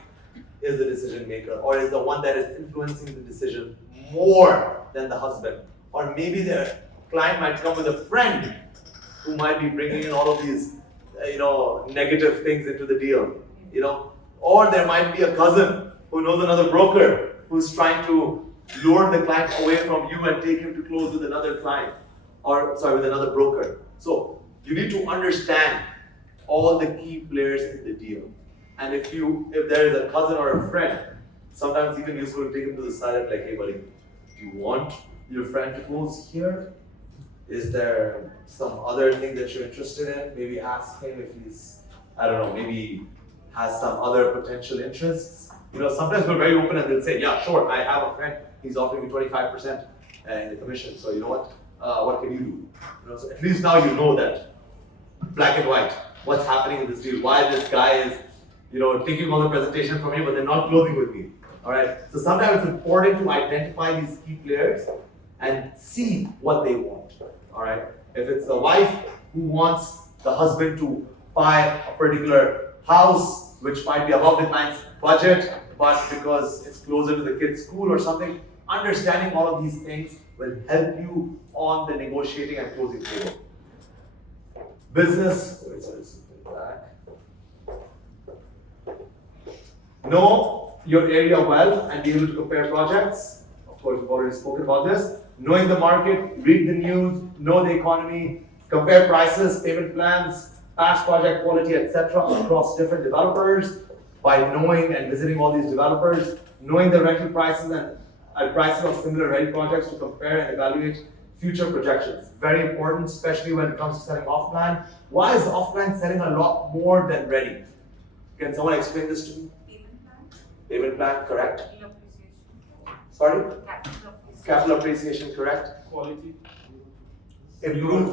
is the decision maker, or is the one that is influencing the decision more than the husband, or maybe the client might come with a friend who might be bringing in all of these, negative things into the deal, or there might be a cousin who knows another broker who's trying to lure the client away from you and take him to close with another client, with another broker. So you need to understand all the key players in the deal. And if there is a cousin or a friend, sometimes even useful to take him to the side and like, hey buddy, do you want your friend to close here? Is there some other thing that you're interested in? Maybe ask him if he's, maybe has some other potential interests. Sometimes we're very open and they'll say, yeah, sure, I have a friend, he's offering me 25% in the commission. So you know what? what can you do? You know, so at least now you know that black and white, what's happening in this deal, why this guy is, you know, taking all the presentation from me, but they're not closing with me. All right. So sometimes it's important to identify these key players and see what they want. All right. If it's the wife who wants the husband to buy a particular house, which might be above the client's budget, but because it's closer to the kid's school or something, understanding all of these things will help you on the negotiating and closing table. Business. Know your area well and be able to compare projects. Of course, we've already spoken about this. Knowing the market, read the news, know the economy, compare prices, payment plans, past project quality, etc. across different developers. By knowing and visiting all these developers, knowing the rental prices and prices of similar ready projects to compare and evaluate future projections. Very important, especially when it comes to selling off-plan. Why is off-plan selling a lot more than ready? Can someone explain this to me? Payment plan, correct. Sorry? Capital appreciation, correct. Quality. Improved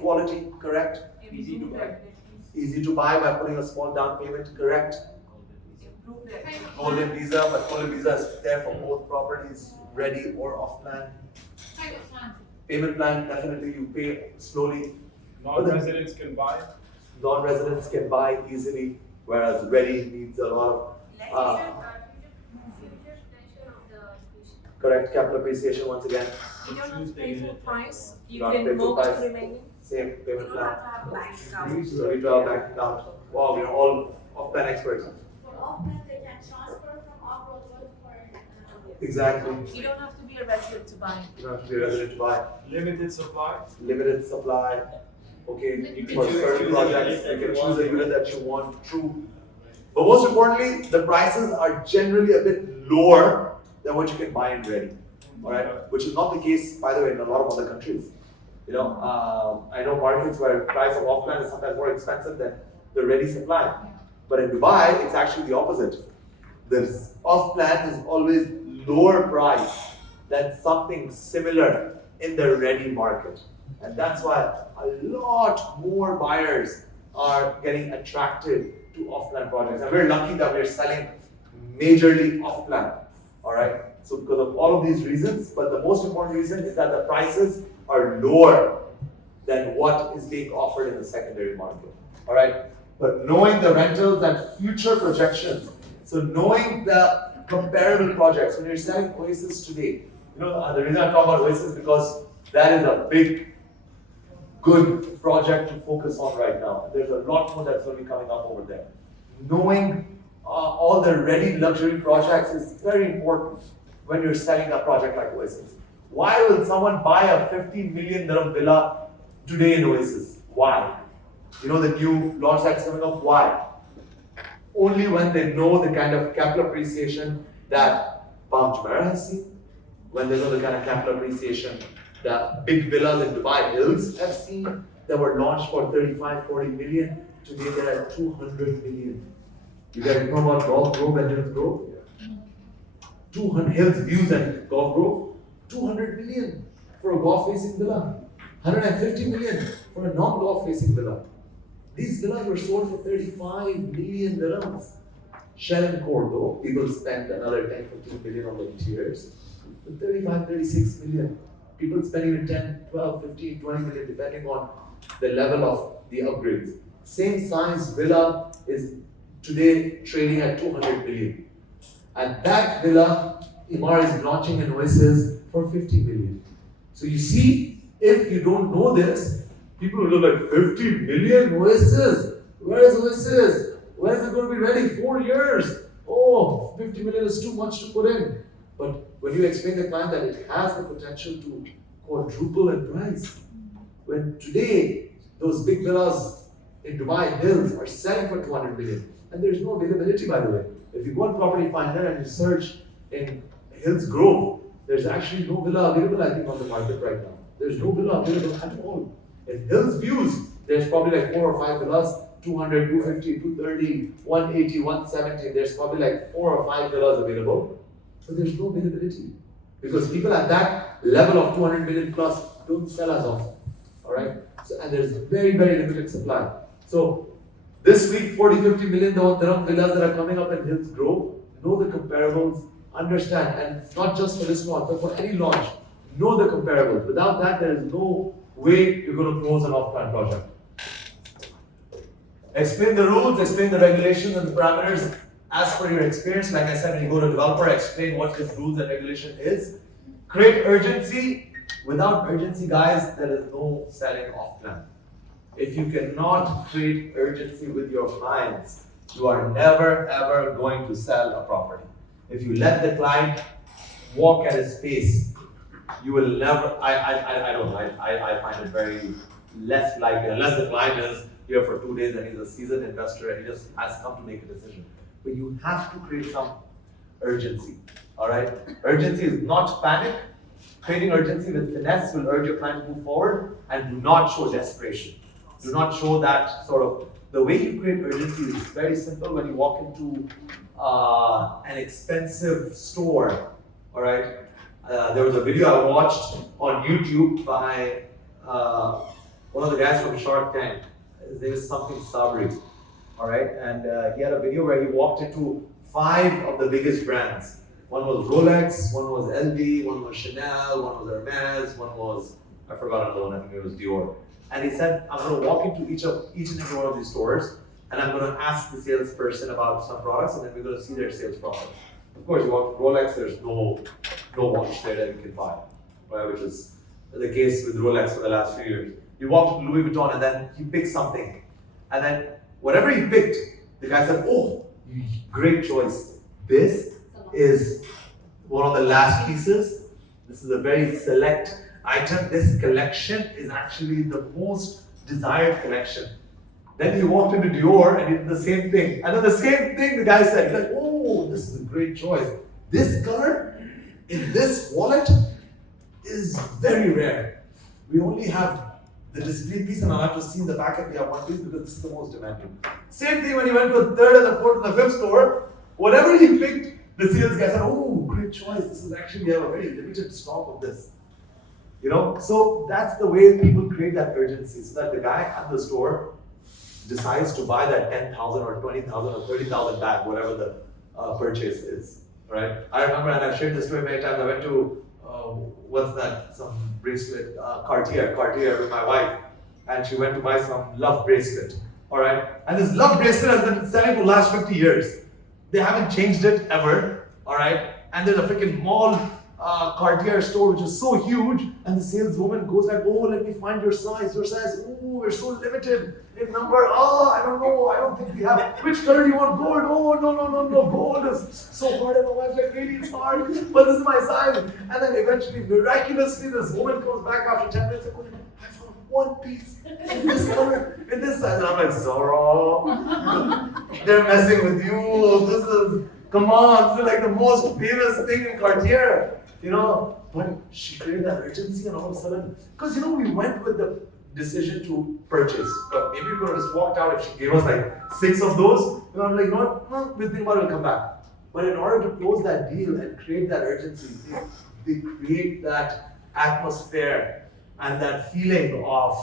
quality, correct. Easy to buy. Easy to buy by putting a small down payment, correct. Golden visa, but golden visa is there for both properties, ready or off plan. Payment plan, definitely you pay slowly. Non-residents can buy. Non-residents can buy easily, whereas ready needs a lot of Future potential of the application. correct capital appreciation once again. You don't have to pay full price, you Not pay can full mortgage price. remaining. Same You payment don't plan. have to have a bank account. So we draw bank account. Wow, we're all off-plan experts. For off-plan, they can transfer from off-road road for another year. Exactly. You don't have to be a resident to buy. You don't have to be a resident to buy. Limited supply. Limited supply. Okay, You can for choose certain a projects, unit you that can you choose a want. unit that you want. True. But most importantly, the prices are generally a bit lower than what you can buy in ready. All right, which is not the case, by the way, in a lot of other countries. You know, I know markets where price of off-plan is sometimes more expensive than the ready supply. But in Dubai, it's actually the opposite. The off-plan is always lower price than something similar in the ready market. And that's why a lot more buyers are getting attracted to off-plan projects. And we're lucky that we're selling majorly off-plan. All right. So because of all of these reasons, but the most important reason is that the prices are lower than what is being offered in the secondary market. All right. But knowing the rentals and future projections, so knowing the comparable projects, when you're selling Oasis today, you know, the reason I talk about Oasis is because that is a big, good project to focus on right now. There's a lot more that's going to be coming up over there. Knowing all the ready luxury projects is very important when you're selling a project like Oasis. Why will someone buy a 50 million dirham villa today in Oasis? Why? You know the new launch that's coming up? Why? Only when they know the kind of capital appreciation that Palm Jumeirah has seen, when they know the kind of capital appreciation that big villas in Dubai Hills have seen that were launched for 35, 40 million. Today they're at 200 million. You guys know about Golf Grove and Hills Grove? 200 Hills Views and Golf Grove, 200 million for a golf facing villa, 150 million for a non-golf facing villa. These villas were sold for 35 million dirhams. Shell and Core though, people spent another 10, 15 million on the interiors. 35, 36 million. People spend even 10, 12, 15, 20 million depending on the level of the upgrades. Same size villa is today trading at 200 million. And that villa, Emaar is launching in Oasis for 50 million. So you see, if you don't know this, people will look like 50 million Oasis. Where is Oasis? When is it going to be ready? 4 years. Oh, 50 million is too much to put in. But when you explain to the client that it has the potential to quadruple in price, when today those big villas in Dubai Hills are selling for 200 million, and there's no availability, by the way. If you go on Property Finder and you search in Hills Grove, there's actually no villa available, I think, on the market right now. There's no villa available at all. In Hills Views, there's probably like 4 or 5 villas, 200, 250, 230, 180, 170. There's probably like 4 or 5 villas available, but there's no availability Because people at that level of 200 million plus don't sell as often. Alright? So, and there's very, very limited supply. So this week, 40, 50 million dirham villas that are coming up in Hills Grove, know the comparables, understand, and it's not just for this launch, but for any launch, know the comparables. Without that, there is no way you're going to close an off-plan project. Explain the rules, explain the regulations and the parameters as per your experience. Like I said, when you go to a developer, explain what his rules and regulation is. Create urgency. Without urgency, guys, there is no selling off-plan. If you cannot create urgency with your clients, you are never ever going to sell a property. If you let the client walk at his pace, you will never, I don't know, I find it very less likely, unless the client is here for 2 days and he's a seasoned investor and he just has come to make a decision. But you have to create some urgency, all right? Urgency is not panic. Creating urgency with finesse will urge your client to move forward, and do not show desperation. Do not show that sort of, the way you create urgency is very simple. When you walk into an expensive store, all right? There was a video I watched on YouTube by one of the guys from Shark Tank. His name is something Sabri, all right? And he had a video where he walked into 5 of the biggest brands. One was Rolex, one was LV, one was Chanel, one was Hermes, one was, I forgot another one, I think it was Dior. And he said, I'm going to walk into each and every one of these stores, and I'm going to ask the salesperson about some products, and then we're going to see their sales profit. Of course, you walk to Rolex, there's no watch there that you can buy, right? Which is the case with Rolex for the last few years. You walk to Louis Vuitton, and then you pick something, and then whatever he picked, the guy said, oh, great choice. This is one of the last pieces. This is a very select item. This collection is actually the most desired collection. Then he walked into Dior and he did the same thing. And then the same thing the guy said, he's like, oh, this is a great choice. This color in this wallet is very rare. We only have the display piece, and I'll have to see in the back if we have one piece because this is the most demanding. Same thing when he went to the 3rd and the 4th and the 5th store, whatever he picked, the sales guy said, oh, great choice. This is actually, we have a very limited stock of this. You know, so that's the way people create that urgency, so that the guy at the store decides to buy that 10,000 or 20,000 or 30,000 bag, whatever the purchase is, right? I remember, and I've shared this story many times, I went to, what's that, some bracelet, Cartier with my wife, and she went to buy some love bracelet, all right? And this love bracelet has been selling for the last 50 years. They haven't changed it ever, all right? And there's a freaking mall Cartier store which is so huge, and the saleswoman goes like, oh, let me find your size. Oh, we're so limited in number. Oh, I don't know, I don't think we have. Which color do you want? Gold? Oh, no, gold is so hard. And my wife's like, really, it's hard, but this is my size. And then eventually, miraculously, this woman comes back after 10 minutes and goes, I found one piece in this color, in this size. And I'm like, Zoro, they're messing with you. This is, come on, this is like the most famous thing in Cartier. You know, but she created that urgency, and all of a sudden, because we went with the decision to purchase, but maybe we could have just walked out if she gave us like 6 of those. I'm like, no, we'll think about it, we'll come back. But in order to close that deal and create that urgency, they create that atmosphere and that feeling of,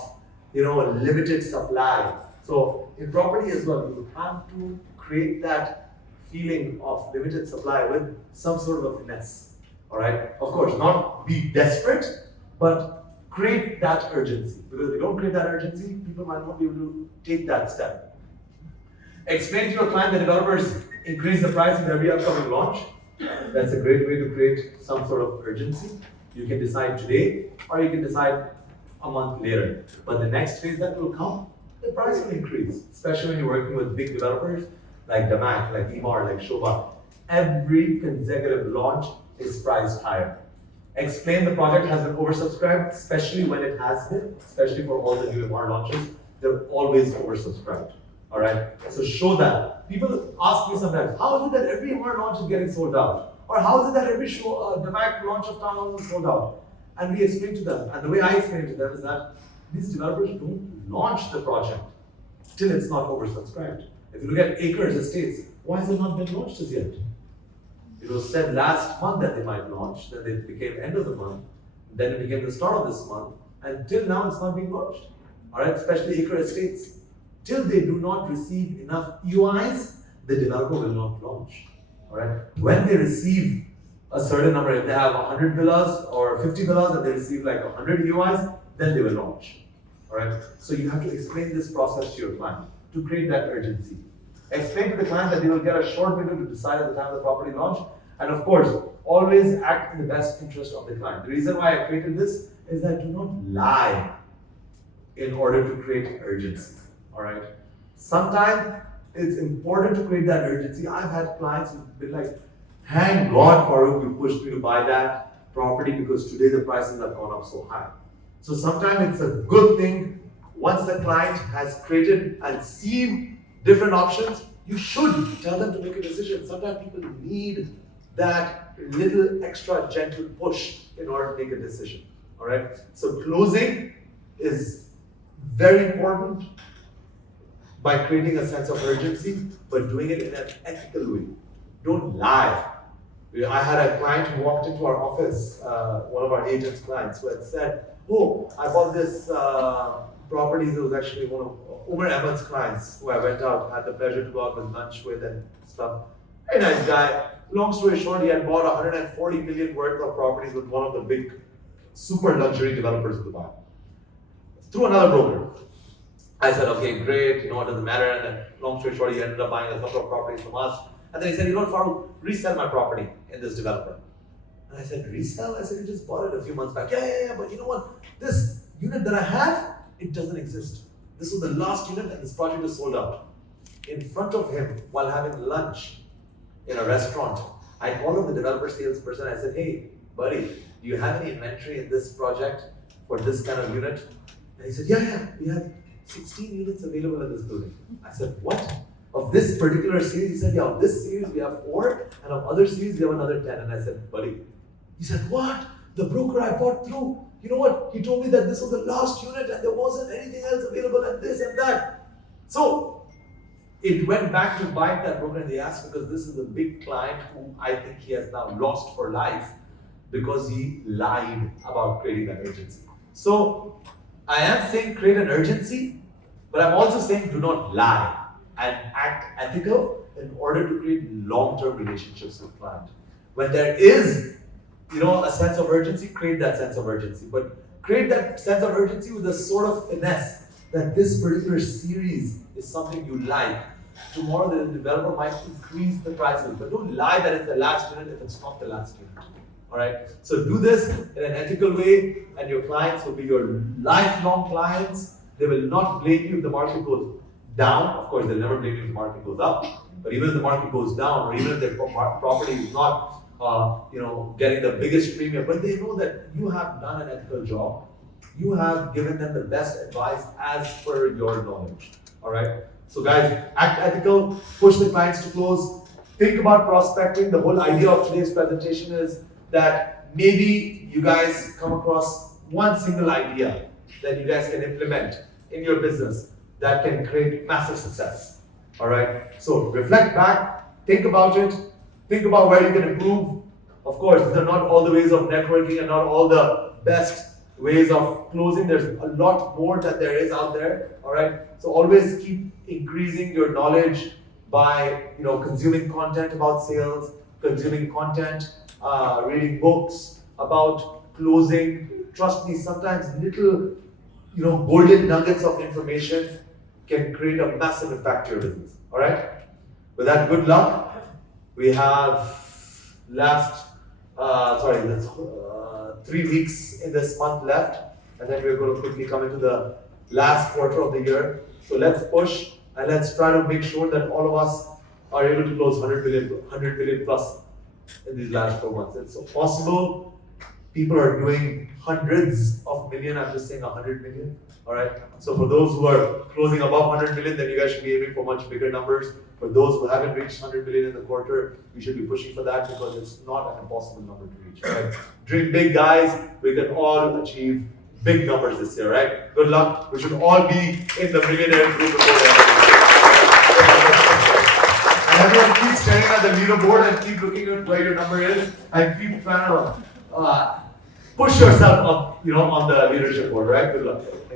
limited supply. So in property as well, you have to create that feeling of limited supply with some sort of a finesse. All right. Of course, not be desperate, but create that urgency. Because if you don't create that urgency, people might not be able to take that step. Explain to your client that developers increase the price of every upcoming launch. That's a great way to create some sort of urgency. You can decide today, or you can decide a month later. But the next phase that will come, the price will increase. Especially when you're working with big developers like Damac, like Emaar, like Shobha. Every consecutive launch is priced higher. Explain the project has been oversubscribed, especially when it has been, especially for all the new Emaar launches, they're always oversubscribed. All right, so show that. People ask me sometimes, how is it that every Emaar launch is getting sold out? Or how is it that every Damac launch of townhouse is sold out? And we explain to them, and the way I explain to them is that these developers don't launch the project till it's not oversubscribed. If you look at Acres Estates, why has it not been launched as yet? It was said last month that they might launch, then it became end of the month, then it became the start of this month, and till now it's not being launched. Alright, especially Acre Estates. Till they do not receive enough EOIs, the developer will not launch. Alright, when they receive a certain number, if they have 100 villas or 50 villas and they receive like 100 EOIs, then they will launch. Alright, so you have to explain this process to your client to create that urgency. Explain to the client that they will get a short window to decide at the time of the property launch, and of course, always act in the best interest of the client. The reason why I created this is that do not lie in order to create urgency. Alright, sometimes it's important to create that urgency. I've had clients who've been like, thank God, Farooq, you pushed me to buy that property because today the prices have gone up so high. So sometimes it's a good thing once the client has created and seen different options, you should tell them to make a decision. Sometimes people need that little extra gentle push in order to make a decision. All right. So closing is very important by creating a sense of urgency, but doing it in an ethical way. Don't lie. I had a client who walked into our office, one of our agents' clients, who had said, "Oh, I bought this property." It was actually one of Umar Ahmed's clients who I went out, had the pleasure to go out with lunch with and stuff. Very nice guy. Long story short, he had bought 140 million worth of properties with one of the big super luxury developers of Dubai through another broker. I said, okay, great, what doesn't matter. And then long story short, he ended up buying a couple of properties from us. And then he said, you know what, Farooq, resell my property in this developer. And I said, resell? I said, you just bought it a few months back. Yeah, but you know what? This unit that I have, it doesn't exist. This was the last unit and this project is sold out. In front of him, while having lunch in a restaurant, I called up the developer salesperson. I said, hey, buddy, do you have any inventory in this project for this kind of unit? And he said, yeah, we have 16 units available in this building. I said, what? Of this particular series? He said, yeah, of this series we have 4, and of other series we have another 10. And I said, buddy, he said, what? The broker I bought through, you know what? He told me that this was the last unit and there wasn't anything else available and this and that. So it went back to bite that broker, and they asked, because this is a big client who I think he has now lost for life because he lied about creating that urgency. So I am saying create an urgency, but I'm also saying do not lie and act ethical in order to create long-term relationships with clients. When there is, a sense of urgency, create that sense of urgency. But create that sense of urgency with a sort of finesse that this particular series is something you like. Tomorrow the developer might increase the prices, but don't lie that it's the last unit if it's not the last unit. Alright? So do this in an ethical way, and your clients will be your lifelong clients. They will not blame you if the market goes down. Of course, they'll never blame you if the market goes up. But even if the market goes down, or even if their property is not getting the biggest premium, but they know that you have done an ethical job. You have given them the best advice as per your knowledge. Alright? So guys, act ethical, push the clients to close, think about prospecting. The whole idea of today's presentation is that maybe you guys come across one single idea that you guys can implement in your business that can create massive success. Alright? So reflect back, think about it, think about where you can improve. Of course, these are not all the ways of networking and not all the best ways of closing. There's a lot more that there is out there. Alright? So always keep increasing your knowledge by consuming content about sales, consuming content, reading books about closing. Trust me, sometimes little golden nuggets of information can create a massive impact to your business. Alright? With that, good luck. We have 3 weeks in this month left, and then we're going to quickly come into the last quarter of the year. So let's push and let's try to make sure that all of us are able to close 100 million plus in these last 4 months. It's possible. People are doing hundreds of million. I'm just saying 100 million. All right. So for those who are closing above 100 million, then you guys should be aiming for much bigger numbers. For those who haven't reached 100 million in the quarter, we should be pushing for that because it's not an impossible number to reach. Right? Dream big, guys. We can all achieve big numbers this year, right? Good luck. We should all be in the millionaire group before the end of the year. And everyone keep staring at the leaderboard and keep looking at where your number is and keep trying to push yourself up, on the leadership board, right? Good luck.